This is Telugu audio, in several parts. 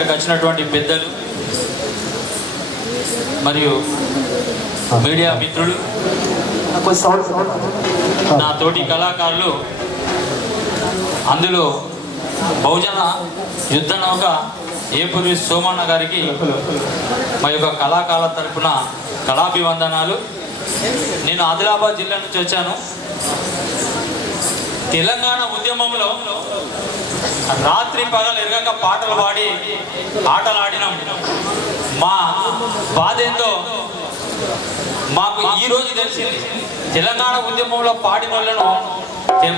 వచ్చినటువంటి పెద్దలు మరియు మీడియా మిత్రులు, నా తోటి కళాకారులు, అందులో బహుజన యుద్ధ నౌక ఏపూరి సోమన్న గారికి మా యొక్క కళాకారుల తరఫున కళాభివందనాలు. నేను ఆదిలాబాద్ జిల్లా నుంచి వచ్చాను. తెలంగాణ ఉద్యమంలో రాత్రి పగలు ఎరగక పాటలు పాడి ఆటలు ఆడినాం. మా బాధ ఏందో మాకు ఈరోజు తెలిసింది. తెలంగాణ ఉద్యమంలో పాడిన వాళ్ళను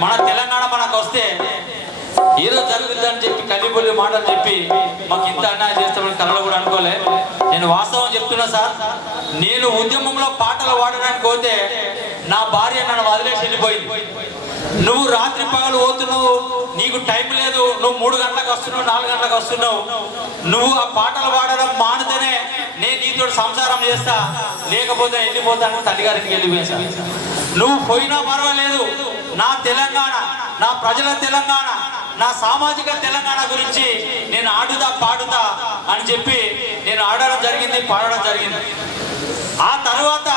మన తెలంగాణ మనకు వస్తే ఏదో జరుగుతుందని చెప్పి కలిబొల్లి మాటలు చెప్పి మాకు ఇంత అన్యాయం చేస్తామని కళలు కూడా అనుకోలే. నేను వాస్తవం చెప్తున్నా సార్, నేను ఉద్యమంలో పాటలు పాడడానికి పోతే నా భార్య నన్ను వదిలేసి వెళ్ళిపోయింది. నువ్వు రాత్రి పగలు పోతున్నావు, నీకు టైం లేదు, నువ్వు 3 గంటలకు వస్తున్నావు, 4 గంటలకు వస్తున్నావు, నువ్వు ఆ పాటలు పాడడం మానుతేనే నేను నీతో సంసారం చేస్తా, లేకపోతే వెళ్ళిపోతాను తల్లిగారికి వెళ్ళిపోయేసా. నువ్వు పోయినా పర్వాలేదు, నా తెలంగాణ, నా ప్రజల తెలంగాణ, నా సామాజిక తెలంగాణ గురించి నేను ఆడుతా పాడుతా అని చెప్పి నేను ఆడడం జరిగింది, పాడడం జరిగింది. ఆ తర్వాత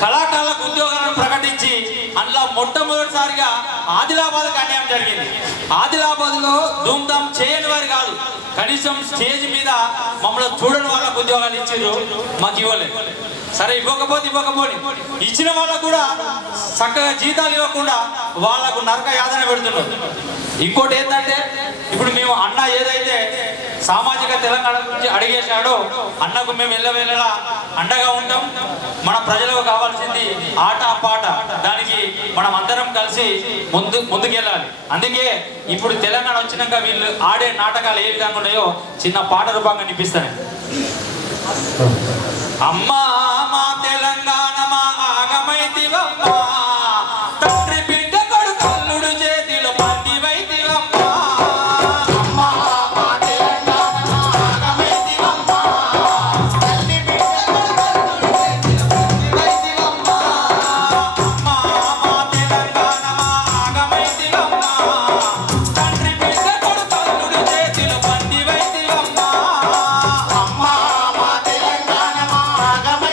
కళాకారులకు ఉద్యోగాలను ప్రకటించి అందులో మొట్టమొదటిసారిగా ఆదిలాబాద్కి అన్యాయం జరిగింది. ఆదిలాబాద్లో ధూమ్ధాం చేయని వారు కాదు, కనీసం స్టేజ్ మీద మమ్మల్ని చూడని వాళ్ళకు ఉద్యోగాలు ఇచ్చారు, మాకు ఇవ్వలేదు. సరే ఇవ్వకపోతే ఇచ్చిన వాళ్ళకు కూడా చక్కగా జీతాలు ఇవ్వకుండా వాళ్ళకు నరక యాతన పెడుతున్నారు. ఇంకోటి ఏంటంటే, ఇప్పుడు మేము అన్న ఏదైతే సామాజిక తెలంగాణ గురించి అడిగేశాడో అన్నకు మేము ఎల్లవేళలా అండగా ఉంటాం. మన ప్రజలకు కావాల్సింది ఆట పాట, దానికి మనం అందరం కలిసి ముందుకెళ్ళాలి. అందుకే ఇప్పుడు తెలంగాణ వచ్చినాక వీళ్ళు ఆడే నాటకాలు ఏ విధంగా ఉన్నాయో చిన్న పాట రూపంగా నిపిస్తాను. అమ్మా మా తెలంగాణ మా ఆగమైతివమ్మా, తండ్రి బిడ్డ కొడుకు అల్లుడు చేతిలో పండివైతివమ్మా. అమ్మా మా తెలంగాణ మా ఆగమైతివమ్మా, తండ్రి బిడ్డ కొడుకు అల్లుడు చేతిలో పండివైతివమ్మా. అమ్మా మా తెలంగాణ మా ఆగమైతివమ్మా, తండ్రి బిడ్డ కొడుకు అల్లుడు చేతిలో పండివైతివమ్మా. అమ్మా మా తెలంగాణ మా ఆగమై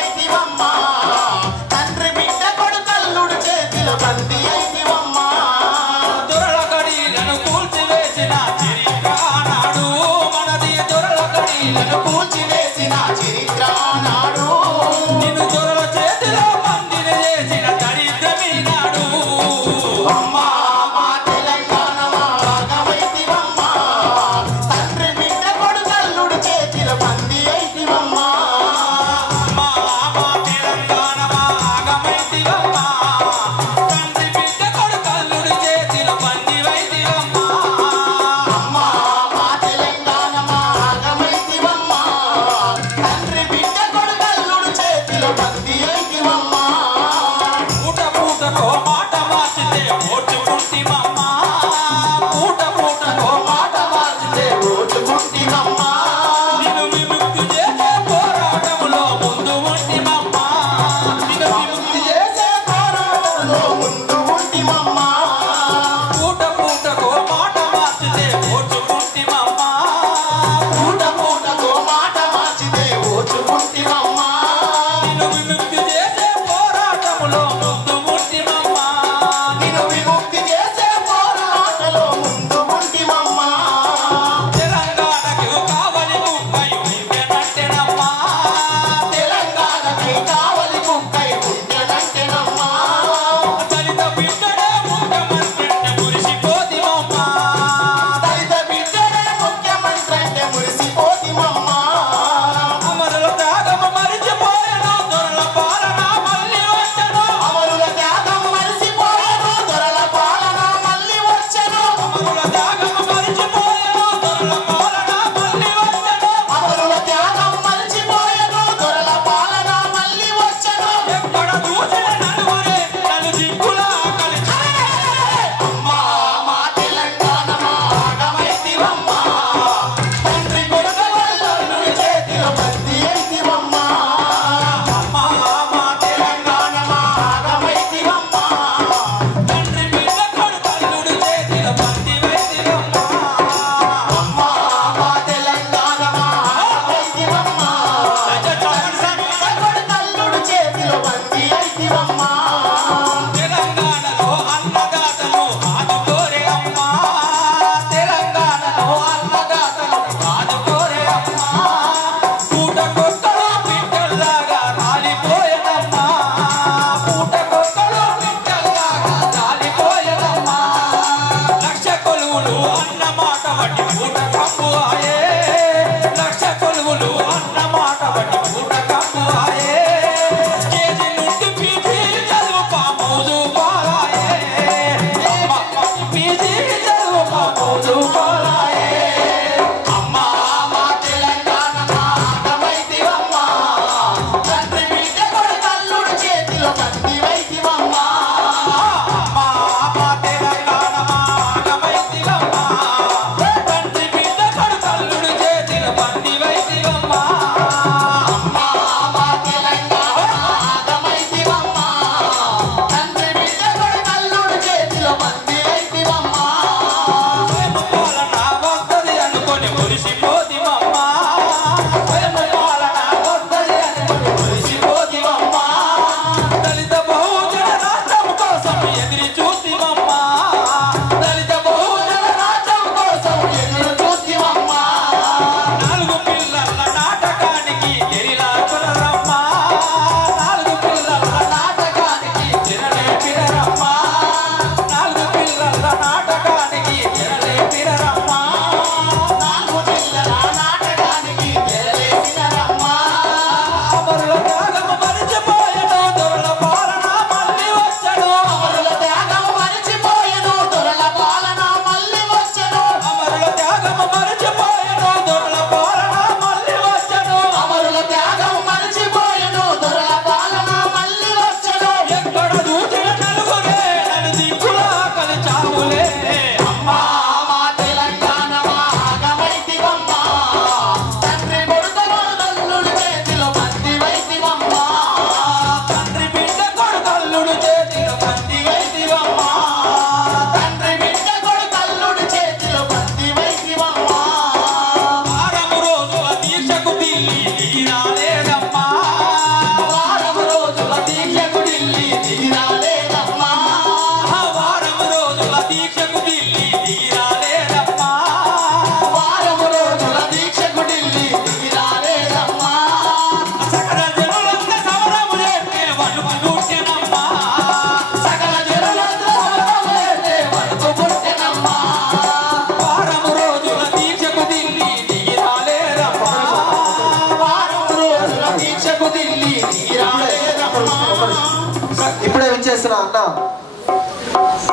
చేస్తున్నా అన్న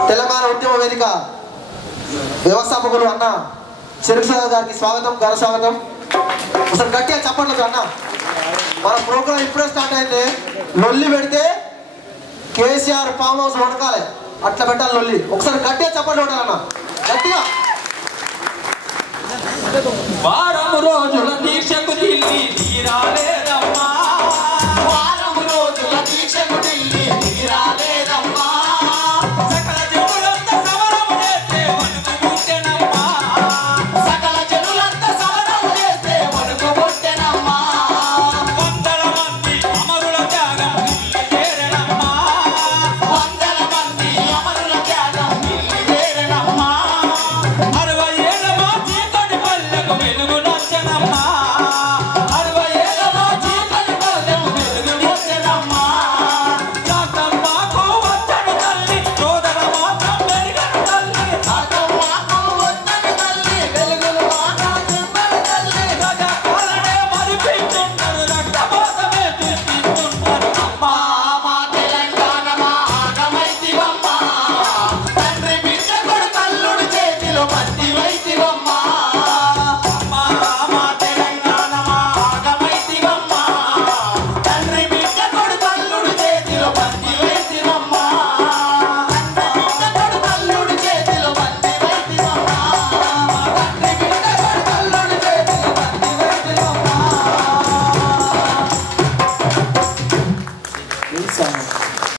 తెలంగాణ ఉద్యమ వేదిక వ్యవస్థాపకులు అన్న శిరసాగర్ గారికి స్వాగతం, ఘన స్వాగతం. అసలు గట్టిగా చెప్పట్లేదు అన్న. మన ప్రోగ్రాం ఇప్పుడే స్టార్ట్ అయింది. లొల్లి పెడితే కేసీఆర్ ఫామ్ హౌస్ వడకాలి, అట్లా పెట్టాలి లొల్లి. ఒకసారి గట్టిగా చెప్పండి ఉండాలన్న, గట్టిగా. వారం రోజుల దీక్ష